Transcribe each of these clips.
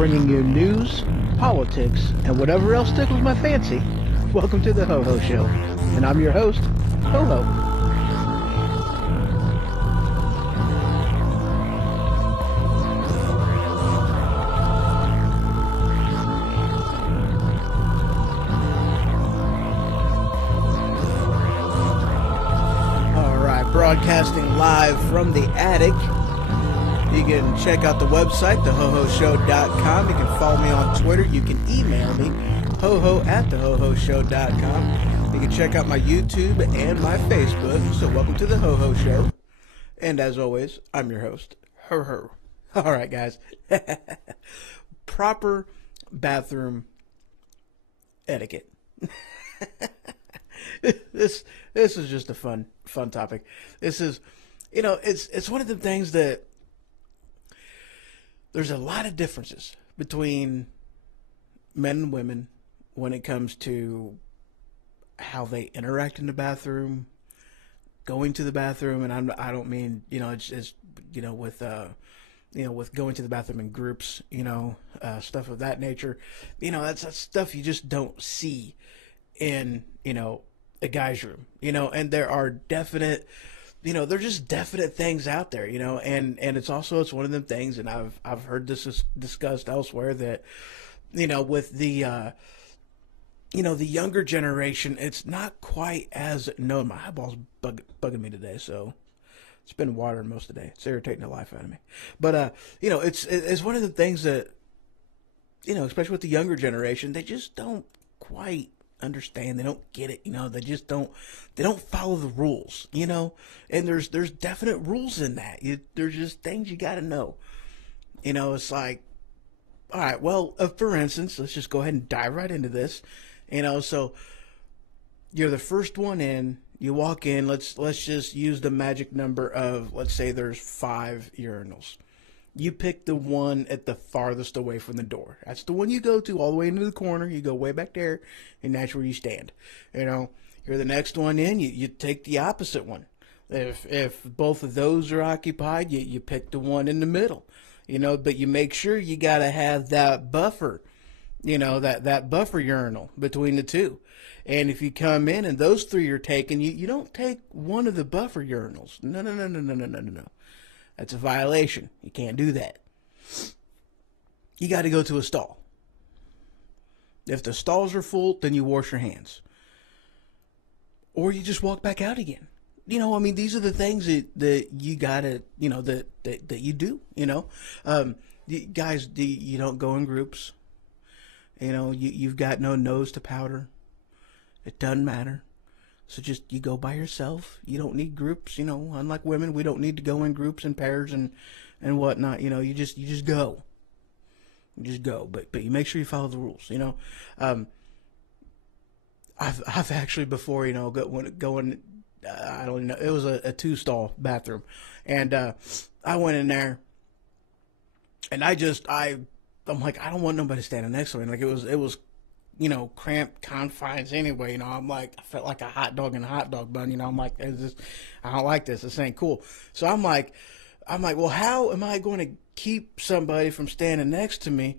bringing you news, politics, and whatever else tickles my fancy. Welcome to the Ho Ho Show, and I'm your host, Ho Ho. Broadcasting live from the attic. You can check out the website, thehohoshow.com. You can follow me on Twitter. You can email me, hoho@thehohoshow.com. You can check out my YouTube and my Facebook. So welcome to the Ho Ho Show. And as always, I'm your host, Ho Ho. All right, guys. Proper bathroom etiquette. This is just a fun topic. This is, it's one of the things that there's a lot of differences between men and women when it comes to how they interact in the bathroom, going to the bathroom, and I don't mean it's with going to the bathroom in groups, stuff of that nature. That's stuff you just don't see in a guy's room, and there are definite, they're just definite things out there, and it's one of them things, and I've heard this discussed elsewhere that, with the, the younger generation, it's not quite as known. My eyeball's bugging me today, so It's been water most of the day. It's irritating the life out of me. But it's one of the things that, especially with the younger generation, they just don't quite understand. They don't get it. They just don't. They don't follow the rules. And there's definite rules in that. There's just things you got to know. It's like, all right. Well, for instance, let's just go ahead and dive right into this. So you're the first one in. You walk in. Let's just use the magic number of, let's say there's 5 urinals. You pick the one at the farthest away from the door. That's the one you go to all the way into the corner. You go way back there, and that's where you stand. You're the next one in. You take the opposite one. If both of those are occupied, you pick the one in the middle. But you make sure you got to have that buffer. That buffer urinal between the two. And if you come in and those 3 are taken, you don't take one of the buffer urinals. No. That's a violation. You can't do that. You got to go to a stall. If the stalls are full, then you wash your hands. Or you just walk back out again. These are the things that you got to, that you do, Guys, you don't go in groups. You've got no nose to powder. It doesn't matter. So just, you go by yourself. You don't need groups, unlike women, we don't need to go in groups and pairs and whatnot. You just go. You just go. But you make sure you follow the rules, I've actually before, going, I don't know, it was a 2-stall bathroom. And I went in there and I'm like, I don't want nobody standing next to me. Like it was cramped confines anyway. I'm like, I felt like a hot dog in a hot dog bun. I'm like, I don't like this. This ain't cool. So I'm like, well, how am I going to keep somebody from standing next to me?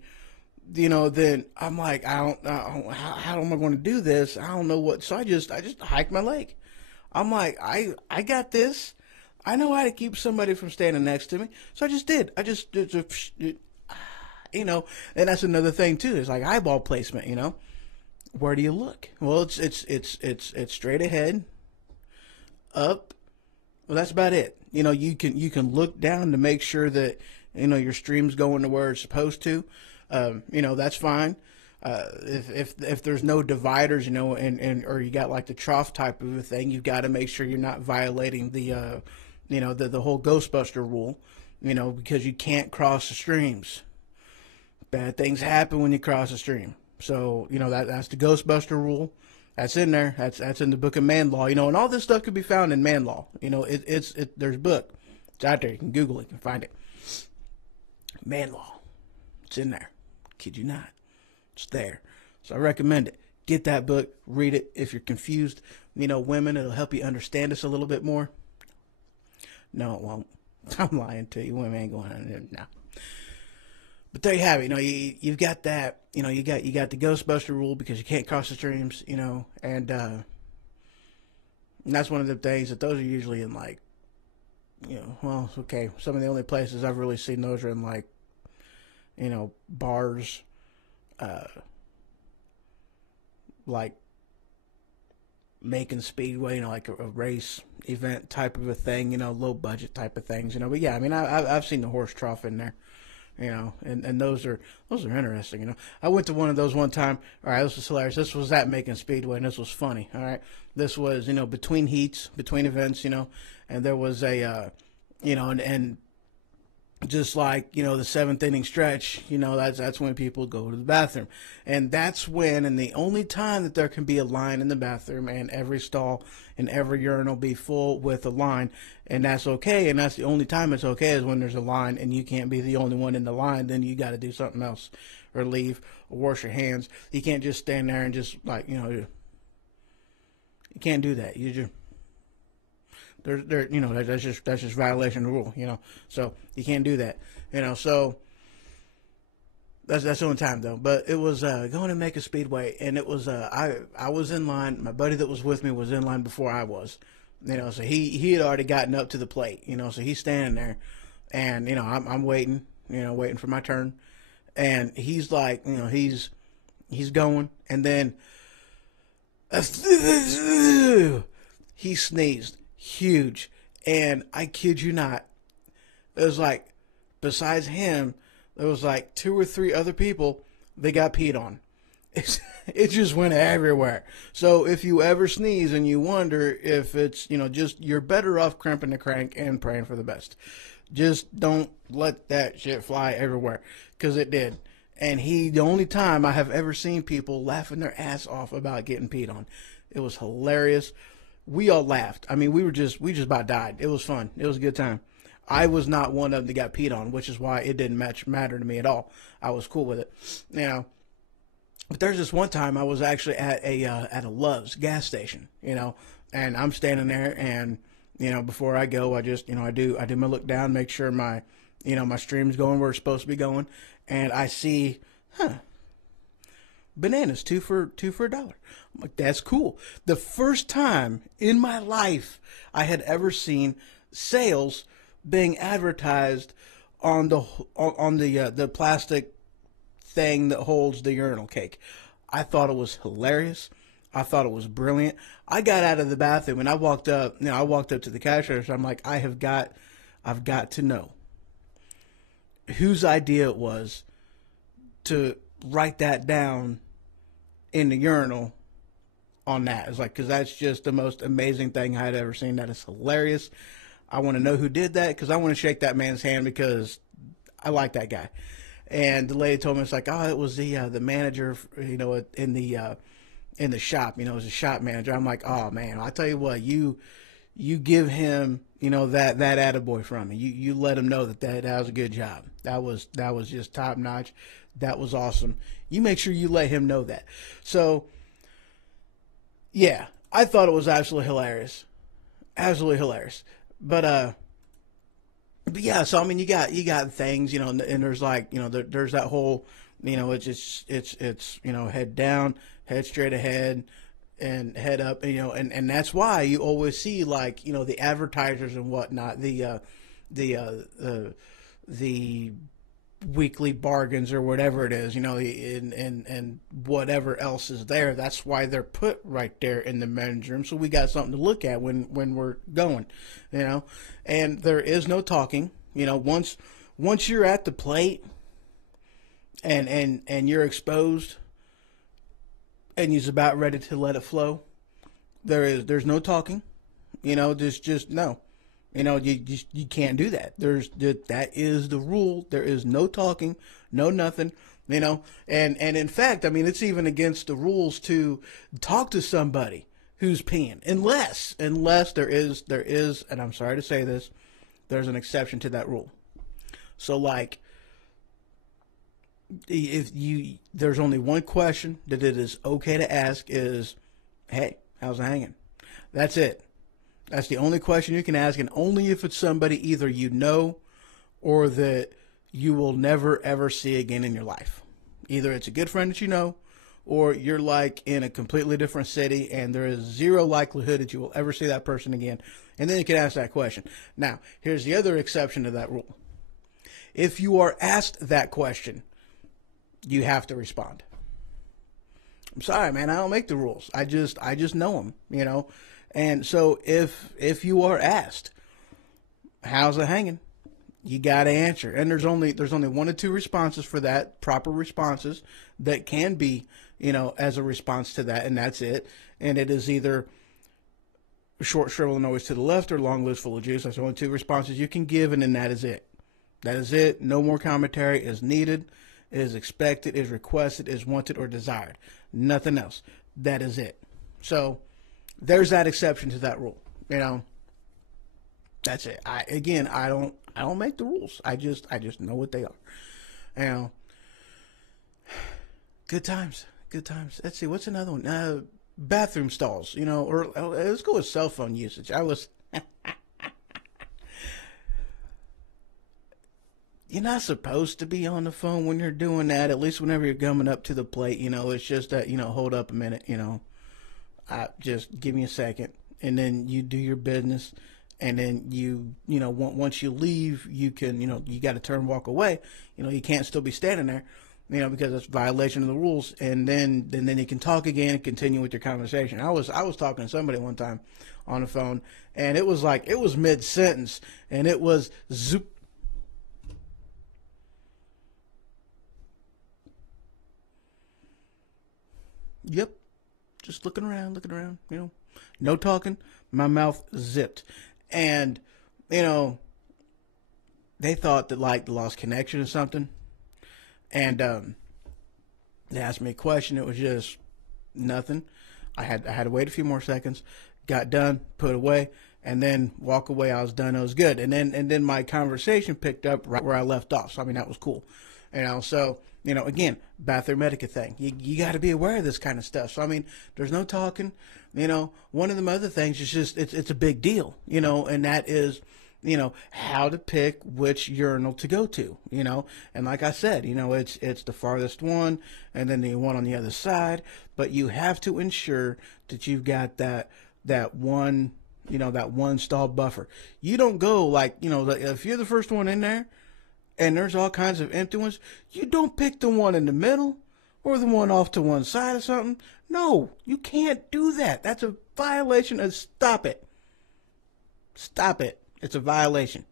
Then I'm like, how am I going to do this? I don't know what. So I just hiked my leg. I'm like, I got this. I know how to keep somebody from standing next to me. So I just did. And that's another thing too. It's like eyeball placement, Where do you look? Well, it's straight ahead, up. Well, that's about it. You can look down to make sure that your stream's going to where it's supposed to. That's fine. If there's no dividers, and or you got like the trough type of a thing, you've got to make sure you're not violating the the whole Ghostbuster rule, because you can't cross the streams. Bad things happen when you cross a stream. So, that's the Ghostbuster rule. That's in there. That's in the book of man law. And all this stuff could be found in man law. There's a book. It's out there. You can Google it. You can find it. Man law. It's in there. Kid you not. It's there. So I recommend it. Get that book. Read it. If you're confused, women, it'll help you understand us a little bit more. No, it won't. I'm lying to you. Women ain't going on there. No. But there you have it. You've got that. You got the Ghostbuster rule because you can't cross the streams. And that's one of the things that those are usually in like, well, okay. Some of the only places I've really seen those are in like, bars, like Macon Speedway, like a race event type of a thing. Low budget type of things. But yeah, I've seen the horse trough in there. And those are interesting. I went to one of those one time. All right, this was hilarious. This was at Macon Speedway, and this was funny. All right, this was between heats, between events, and there was a and just like the 7th inning stretch, that's when people go to the bathroom, and that's when, and the only time that there can be a line in the bathroom, and every stall and every urinal be full with a line, and that's okay, and that's the only time it's okay is when there's a line, and you can't be the only one in the line. Then you got to do something else, or leave, or wash your hands. You can't just stand there and just like you can't do that. You just that's just violation of the rule, so you can't do that, so that's the only time though. But it was going to Macon Speedway, and it was I was in line. My buddy that was with me was in line before I was, so he had already gotten up to the plate, so he's standing there, and I'm waiting, waiting for my turn, and he's like, he's going, and then he sneezed huge, And I kid you not, it was like, besides him, there was like 2 or 3 other people that got peed on. It just went everywhere. So if you ever sneeze and you wonder if it's, just, you're better off crimping the crank and praying for the best. Just don't let that shit fly everywhere, because it did. And the only time I have ever seen people laughing their ass off about getting peed on. It was hilarious. We all laughed. I mean, we just about died. It was fun. It was a good time. I was not one of them that got peed on, which is why it didn't matter to me at all. I was cool with it. But there's this one time I was actually at a Love's gas station, and I'm standing there, and before I go, I just I do my look down, make sure my my stream's going where it's supposed to be going, and I see, bananas 2 for $1. I'm like, that's cool. The first time in my life I had ever seen sales being advertised on the plastic thing that holds the urinal cake. I thought it was hilarious. I thought it was brilliant. I got out of the bathroom and I walked up. I walked up to the cash register. I'm like, I've got to know whose idea it was to write that down in the urinal on that. It's like, because that's just the most amazing thing I had ever seen. That is hilarious. I want to know who did that, because I want to shake that man's hand, because I like that guy. And the lady told me, it's like, oh, it was the manager, in the shop. It was a shop manager. I'm like, oh man, I tell you what, you give him, that attaboy from me. You let him know that was a good job. That was just top notch. That was awesome. You make sure you let him know that. So yeah, I thought it was absolutely hilarious. Absolutely hilarious. But yeah, so I mean, you got things, and there's like, there's that whole, it's head down, head straight ahead, and head up, and that's why you always see, like, the advertisers and whatnot, the weekly bargains or whatever it is, and whatever else is there. That's why they're put right there in the men's room, so we got something to look at when we're going, and there is no talking. Once you're at the plate and you're exposed and you're about ready to let it flow, there's no talking. Just no. You can't do that. That is the rule. There is no talking, no nothing. And in fact, I mean, it's even against the rules to talk to somebody who's peeing, unless there is, and I'm sorry to say this, there's an exception to that rule. So, like, there's only one question that it is okay to ask is, hey, how's it hanging? That's it. That's the only question you can ask, and only if it's somebody either or that you will never ever see again in your life. Either it's a good friend that you know, or you're like in a completely different city and there is zero likelihood that you will ever see that person again. And then you can ask that question. Now, here's the other exception to that rule. If you are asked that question, you have to respond. I'm sorry, man, I don't make the rules. I just know them, And so if you are asked, how's it hanging? You got to answer. And there's only 1 or 2 responses for that, proper responses that can be, as a response to that, and that's it. And it is either short, shrivel, and always to the left, or long, loose, full of juice. That's the only 2 responses you can give, and then that is it. That is it. No more commentary is needed, is expected, is requested, is wanted, or desired. Nothing else. That is it. So there's that exception to that rule. That's it. I don't make the rules. I just know what they are. Good times. Good times. Let's see, what's another one? Bathroom stalls, or let's go with cell phone usage. You're not supposed to be on the phone when you're doing that, at least whenever you're coming up to the plate, it's just that, hold up a minute, just give me a second, and then you do your business, and then once you leave, you can, you got to turn and walk away, you can't still be standing there, because it's a violation of the rules. And then you can talk again and continue with your conversation. I was talking to somebody one time on the phone, and it was like, it was mid sentence, and it was zoop. Yep, just looking around, no talking. My mouth zipped, and you know they thought that like lost connection or something, and they asked me a question. It was just nothing. I had to wait a few more seconds. Got done, put away, and then walk away. I was done. It was good. And then my conversation picked up right where I left off. So I mean that was cool. So again, bathroom etiquette thing. You got to be aware of this kind of stuff. So I mean, there's no talking. One of the other things is just it's a big deal. And that is how to pick which urinal to go to, and like I said, it's the farthest one and then the one on the other side, but you have to ensure that you've got that one, that one stall buffer. You don't go like, if you're the first one in there and there's all kinds of empty ones, you don't pick the one in the middle or the one off to one side or something. No, you can't do that. That's a violation of, stop it. Stop it. It's a violation.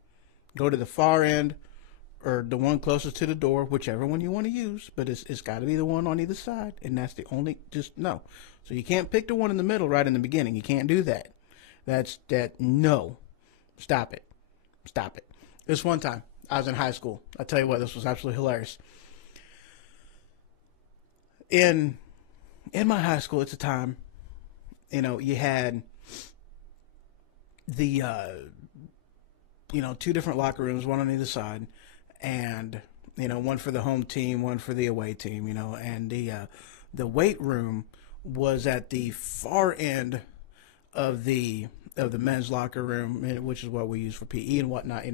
Go to the far end or the one closest to the door, whichever one you want to use, but it's got to be the one on either side, and that's the only, just no. So you can't pick the one in the middle right in the beginning. You can't do that. No. Stop it. Stop it. This one time, I was in high school. I tell you what, this was absolutely hilarious. In my high school at the time, you had the two different locker rooms, one on either side, and one for the home team, one for the away team, and the weight room was at the far end of the men's locker room, which is what we use for PE and whatnot,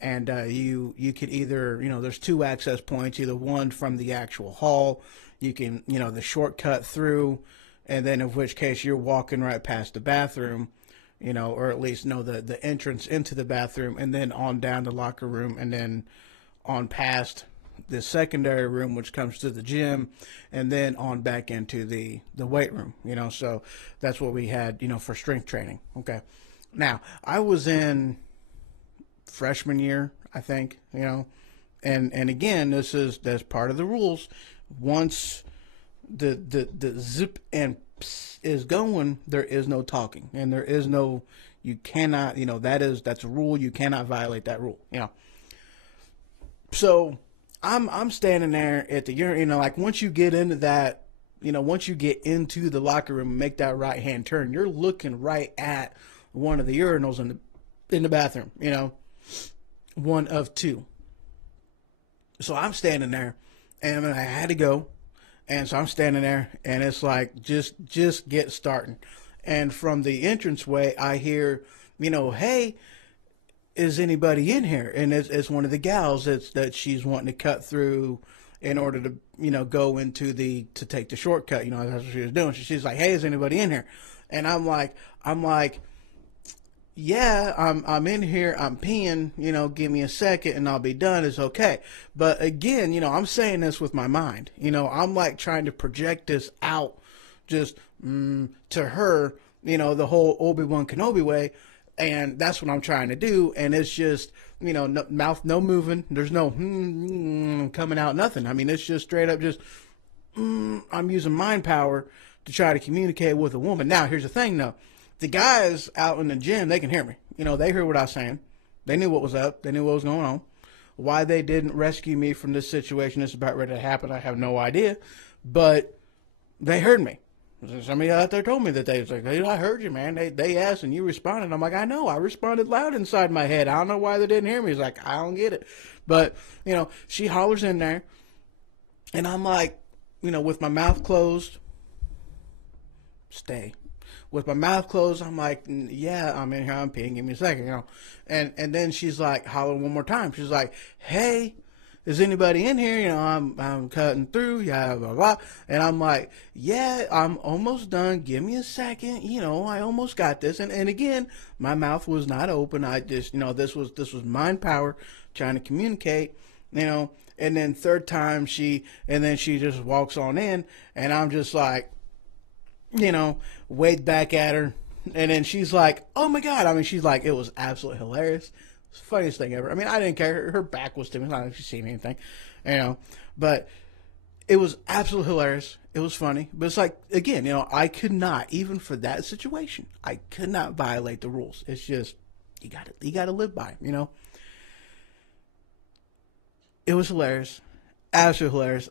and you could either, there's two access points, either one from the actual hall, you can, the shortcut through, and then in which case you're walking right past the bathroom, or at least the entrance into the bathroom, and then on down the locker room, and then on past the secondary room, which comes to the gym, and then on back into the weight room, so that's what we had, for strength training. Okay. Now, I was in freshman year, I think, and again, that's part of the rules. Once the zip and is going, there is no talking, and there is no, you cannot, that's a rule. You cannot violate that rule, So I'm standing there at the urinal, like once you get into that, once you get into the locker room and make that right hand turn, you're looking right at one of the urinals in the bathroom, one of two. So I'm standing there, and I had to go. And so I'm standing there, and it's like, just get starting. And from the entranceway, I hear, hey, is anybody in here? And it's one of the gals that she's wanting to cut through in order to, go into to take the shortcut. That's what she was doing. She's like, hey, is anybody in here? And I'm like, yeah, I'm in here, I'm peeing, give me a second and I'll be done, it's okay. But again, I'm saying this with my mind, I'm like trying to project this out just to her, the whole Obi-Wan Kenobi way, and that's what I'm trying to do, and it's just, no, mouth, no moving, there's no coming out, nothing. I mean, it's just straight up just, I'm using mind power to try to communicate with a woman. Now, here's the thing though. The guys out in the gym, they can hear me. They heard what I was saying. They knew what was up. They knew what was going on. Why they didn't rescue me from this situation that's about ready to happen, I have no idea. But they heard me. Somebody out there told me that they was like, hey, I heard you, man. They asked and you responded. I'm like, I know. I responded loud inside my head. I don't know why they didn't hear me. He's like, I don't get it. But, she hollers in there. And I'm like, with my mouth closed, stay. With my mouth closed, I'm like, yeah, I'm in here, I'm peeing, give me a second, And then she's like, hollering one more time. She's like, hey, is anybody in here? I'm cutting through, yeah, blah, blah. And I'm like, yeah, I'm almost done. Give me a second. I almost got this. And again, my mouth was not open. I just, this was mind power trying to communicate, And then third time and then she just walks on in, and I'm just like, wave back at her. And then she's like, oh my God. I mean, she's like, it was absolutely hilarious. It's the funniest thing ever. I mean, I didn't care. Her back was to me. It's not like she's seen anything, but it was absolutely hilarious. It was funny. But it's like, again, I could not, even for that situation, I could not violate the rules. It's just, you got to live by them, It was hilarious. Absolutely hilarious.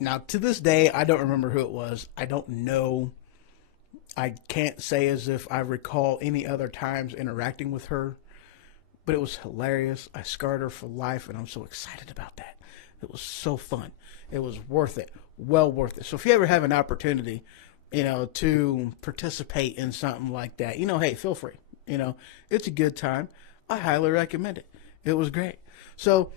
Now to this day, I don't remember who it was. I don't know. I can't say as if I recall any other times interacting with her, but it was hilarious. I scarred her for life, and I'm so excited about that. It was so fun. It was worth it. Well worth it. So if you ever have an opportunity, to participate in something like that, hey, feel free. It's a good time. I highly recommend it. It was great. So,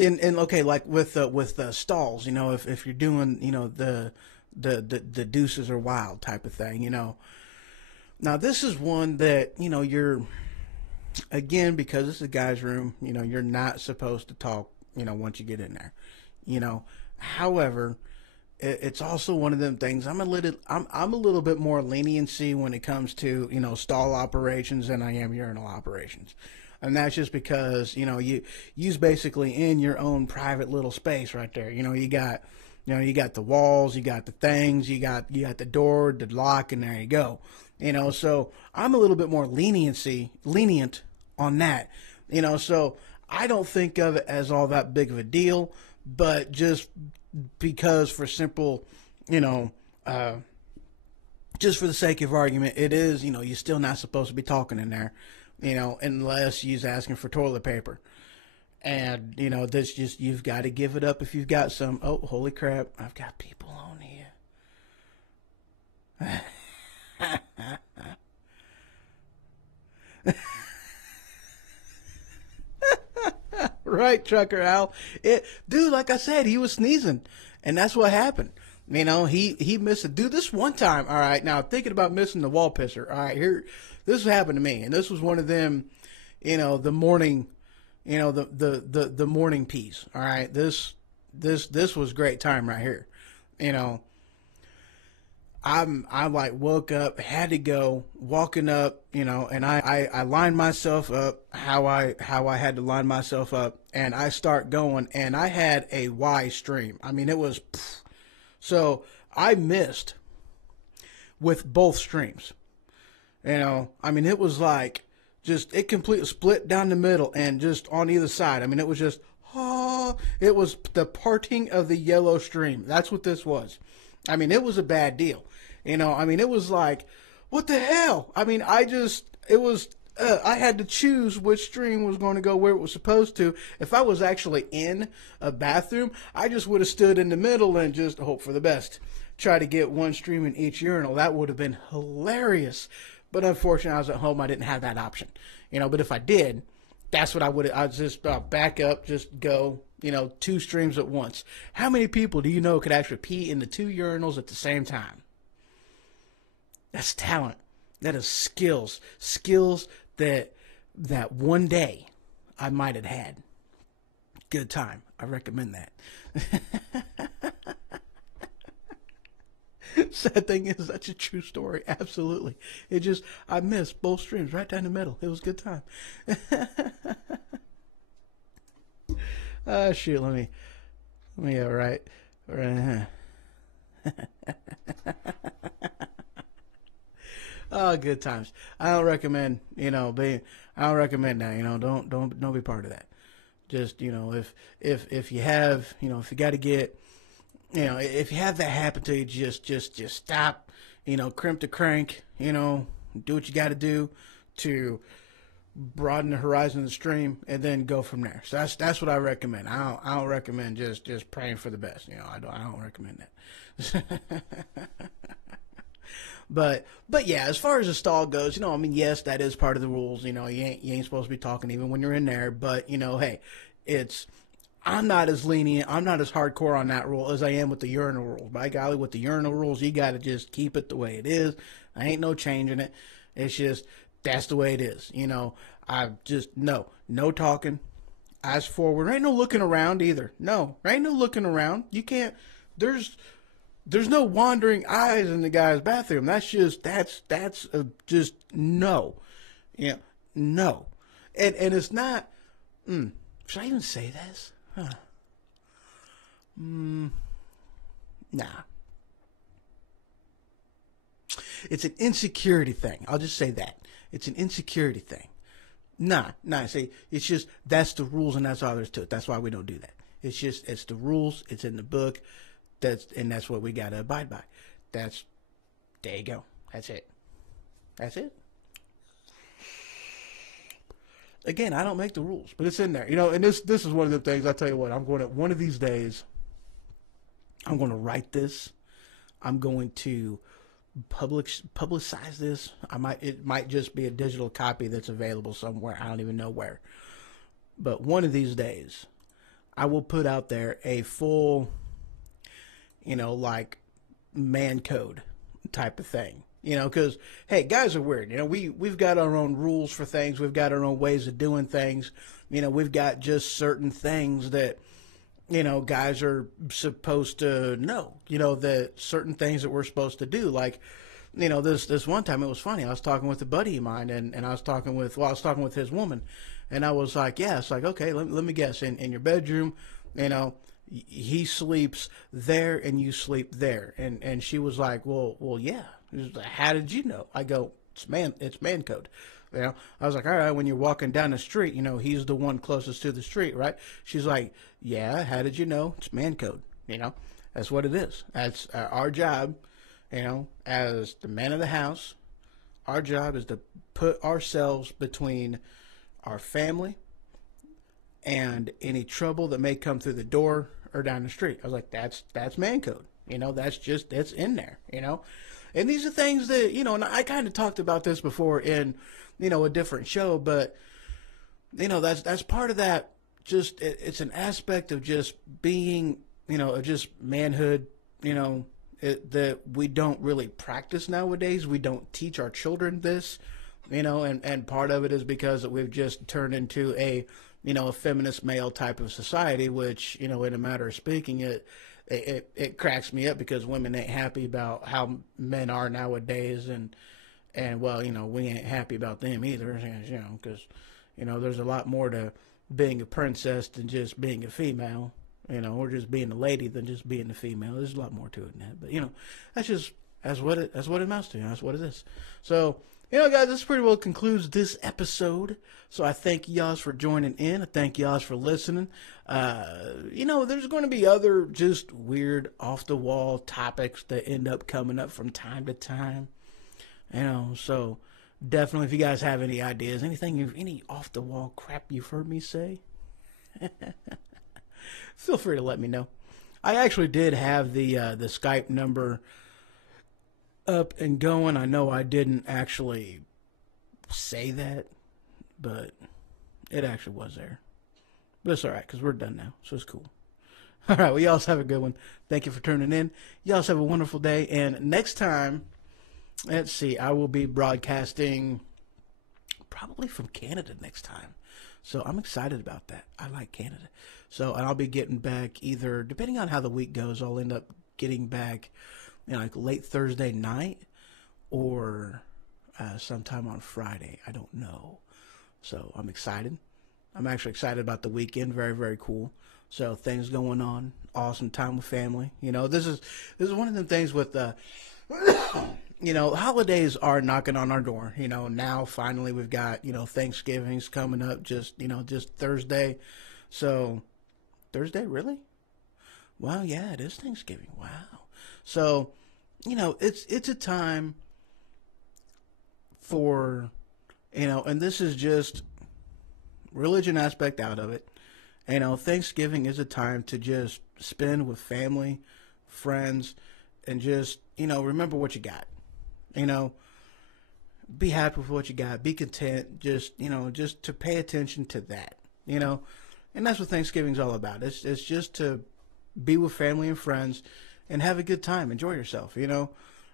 okay, like with stalls, if you're doing, the deuces are wild type of thing, Now this is one that, you're, again, because it's a guy's room, you're not supposed to talk, once you get in there, However, it's also one of them things. I'm a little bit more leniency when it comes to, stall operations than I am urinal operations. And that's just because, you's basically in your own private little space right there. You got the walls, you got the things, you got the door, the lock, and there you go. So I'm a little bit more lenient on that. So I don't think of it as all that big of a deal, but just because for simple, just for the sake of argument, it is, you're still not supposed to be talking in there, unless you're asking for toilet paper. And, that's just, you've got to give it up if you've got some. Oh, holy crap, I've got people on here. Right, Trucker Al. Dude, like I said, he was sneezing, and that's what happened. He missed it. Dude, this one time, all right, now thinking about missing the wall pisser, all right, this happened to me, and this was one of them, the morning, the morning piece, all right, this was great time right here, I like woke up, had to go, walking up, and I lined myself up how I had to line myself up, and I start going, and I had a Y stream. I mean, it was, so I missed with both streams. I mean, it was like just, it completely split down the middle and just on either side. I mean, it was just, it was the parting of the yellow stream. That's what this was. I mean, it was a bad deal. I mean, it was like, what the hell? I mean, I had to choose which stream was going to go where it was supposed to. If I was actually in a bathroom, I just would have stood in the middle and just hope for the best. Try to get one stream in each urinal. That would have been hilarious. But unfortunately, I was at home. I didn't have that option. But if I did, that's what I'd just back up, just go, two streams at once. How many people do you know could actually pee in the two urinals at the same time? That's talent. That is skills. Skills that one day I might have had. Good time. I recommend that. Sad thing is, that's a true story. Absolutely. I missed both streams right down the middle. It was a good time. Shoot, let me go right. Oh, good times. I don't recommend, I don't recommend that, don't be part of that. Just, if you have, if you got to get, if you have that happen to you, just stop, crimp the crank, do what you got to do to broaden the horizon of the stream, and then go from there. So that's what I recommend. I don't recommend just praying for the best. I don't recommend that. But yeah, as far as the stall goes, I mean, yes, that is part of the rules. You ain't supposed to be talking even when you're in there. But hey, I'm not as lenient, I'm not as hardcore on that rule as I am with the urinal rules. By golly, with the urinal rules, you got to just keep it the way it is. I ain't no changing it. It's just, that's the way it is. I just, no talking. eyes forward. There ain't no looking around either. No, there ain't no looking around. You can't. There's no wandering eyes in the guy's bathroom. Just no. Yeah, no. And it's not. Should I even say this? Huh. Nah. It's an insecurity thing. I'll just say that. It's an insecurity thing. Nah. See, it's just, that's the rules and that's all there's to it. That's why we don't do that. It's the rules. It's in the book. That's what we got to abide by. There you go. That's it. Again, I don't make the rules, but it's in there. And this is one of the things, I'll tell you what, one of these days, I'm going to write this. I'm going to publicize this. It might just be a digital copy that's available somewhere. I don't even know where. But one of these days, I will put out there a full, like man code type of thing. Because, hey, guys are weird. We've got our own rules for things. We've got our own ways of doing things. We've got just certain things that, guys are supposed to know, that certain things that we're supposed to do. Like, this one time it was funny. I was talking with a buddy of mine and I was talking with his woman, and I was like, yeah, it's like, okay, let me guess. In your bedroom, he sleeps there and you sleep there. And she was like, well, yeah. How did you know? I go, it's man code. I was like, all right, when you're walking down the street, he's the one closest to the street, right? She's like, yeah, how did you know? It's man code. That's what it is. That's our job, as the man of the house. Our job is to put ourselves between our family and any trouble that may come through the door or down the street. I was like, that's man code. That's in there, And these are things that, and I kind of talked about this before in, a different show, but, that's part of that. Just, it's an aspect of just being, of just manhood, that we don't really practice nowadays. We don't teach our children this, and part of it is because we've just turned into a feminist male type of society, which, in a matter of speaking, it cracks me up because women ain't happy about how men are nowadays, and well, we ain't happy about them either, because there's a lot more to being a princess than just being a female, or just being a lady than just being a female. There's a lot more to it than that, but that's what it amounts to. That's what it is. So. Guys, this pretty well concludes this episode. So I thank y'all for joining in. I thank y'all for listening. There's going to be other just weird off-the-wall topics that end up coming up from time to time. So definitely if you guys have any ideas, any off-the-wall crap you've heard me say, feel free to let me know. I actually did have the Skype number up and going. I know I didn't actually say that, but it actually was there. But it's all right because we're done now, so it's cool. All right, well, y'all have a good one. Thank you for tuning in. Y'all have a wonderful day, and next time, let's see, I will be broadcasting probably from Canada next time. So I'm excited about that. I like Canada. So, and I'll be getting back either, depending on how the week goes, I'll end up getting back like late Thursday night or sometime on Friday. I don't know. So I'm excited. I'm actually excited about the weekend. Very, very cool. So things going on. Awesome time with family. This is one of the things with holidays are knocking on our door. Now finally we've got, Thanksgiving's coming up just Thursday. So Thursday, really? Wow, yeah, it is Thanksgiving. Wow. So, it's a time for, and this is just religion aspect out of it. Thanksgiving is a time to just spend with family, friends, and just, remember what you got. Be happy with what you got. Be content. Just to pay attention to that, and that's what Thanksgiving's all about. It's just to be with family and friends and have a good time. Enjoy yourself,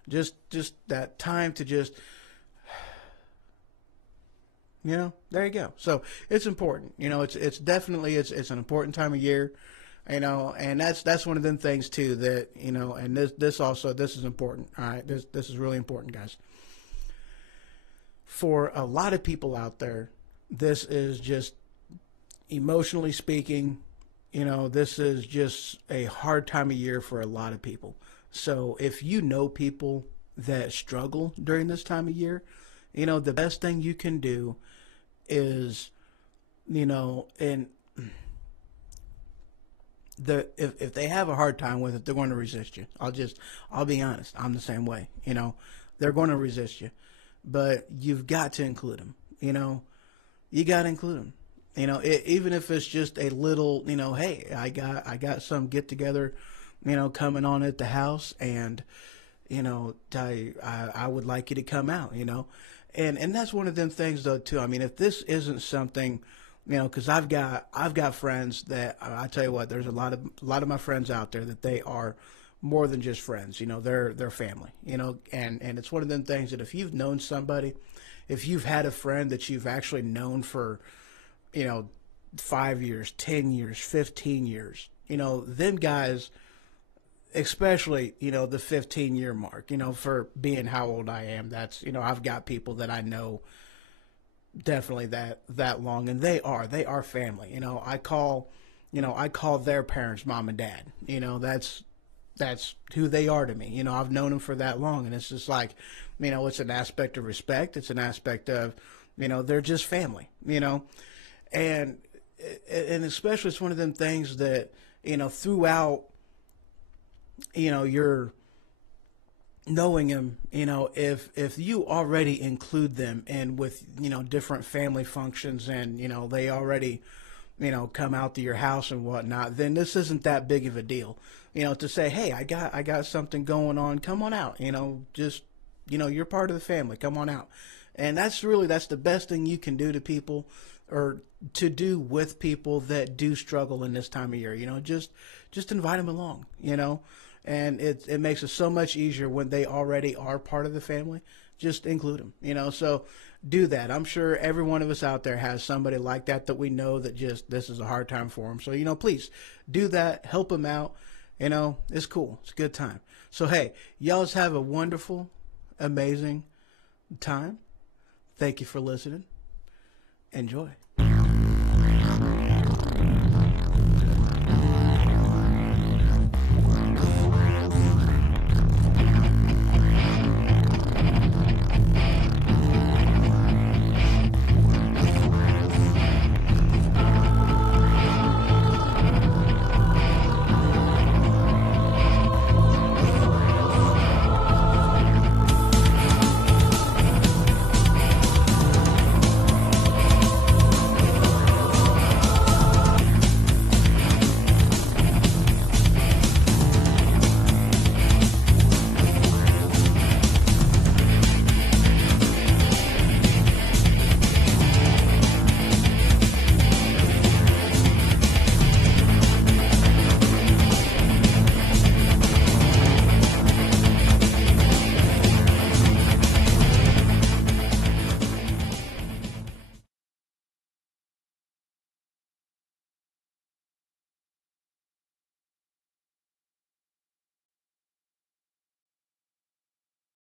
just that time to just, There you go. So it's important. It's definitely it's an important time of year. And that's one of them things too that and this is important. All right, this is really important, guys. For a lot of people out there, this is just emotionally speaking, this is just a hard time of year for a lot of people. So if you know people that struggle during this time of year, the best thing you can do is, and if they have a hard time with it, they're going to resist you. I'll be honest. I'm the same way. They're going to resist you, but you've got to include them. You got to include them. Even if it's just a little, hey, I got some get together, coming on at the house, and I would like you to come out, and that's one of them things though too. I mean, if this isn't something, because I've got friends that I tell you what, there's a lot of my friends out there that they are more than just friends. They're family. And it's one of them things that if you've known somebody, if you've had a friend that you've actually known for 5 years, 10 years, 15 years, them guys, especially, the 15-year mark, for being how old I am, that's, I've got people that I know definitely that long, and they are family. I call their parents mom and dad. That's who they are to me. I've known them for that long, and it's just like, it's an aspect of respect. It's an aspect of, they're just family, and especially it's one of them things that, throughout, you're knowing them, if you already include them in with, different family functions, and, they already, come out to your house and whatnot, then this isn't that big of a deal, to say, hey, I got something going on, come on out, just, you're part of the family, come on out. And that's the best thing you can do to people, or to do with people that do struggle in this time of year. Just invite them along, and it makes it so much easier when they already are part of the family. Just include them, so do that. I'm sure every one of us out there has somebody like that we know that just, this is a hard time for them. So, please do that, help them out. It's cool. It's a good time. So, hey, y'all just have a wonderful, amazing time. Thank you for listening. Enjoy.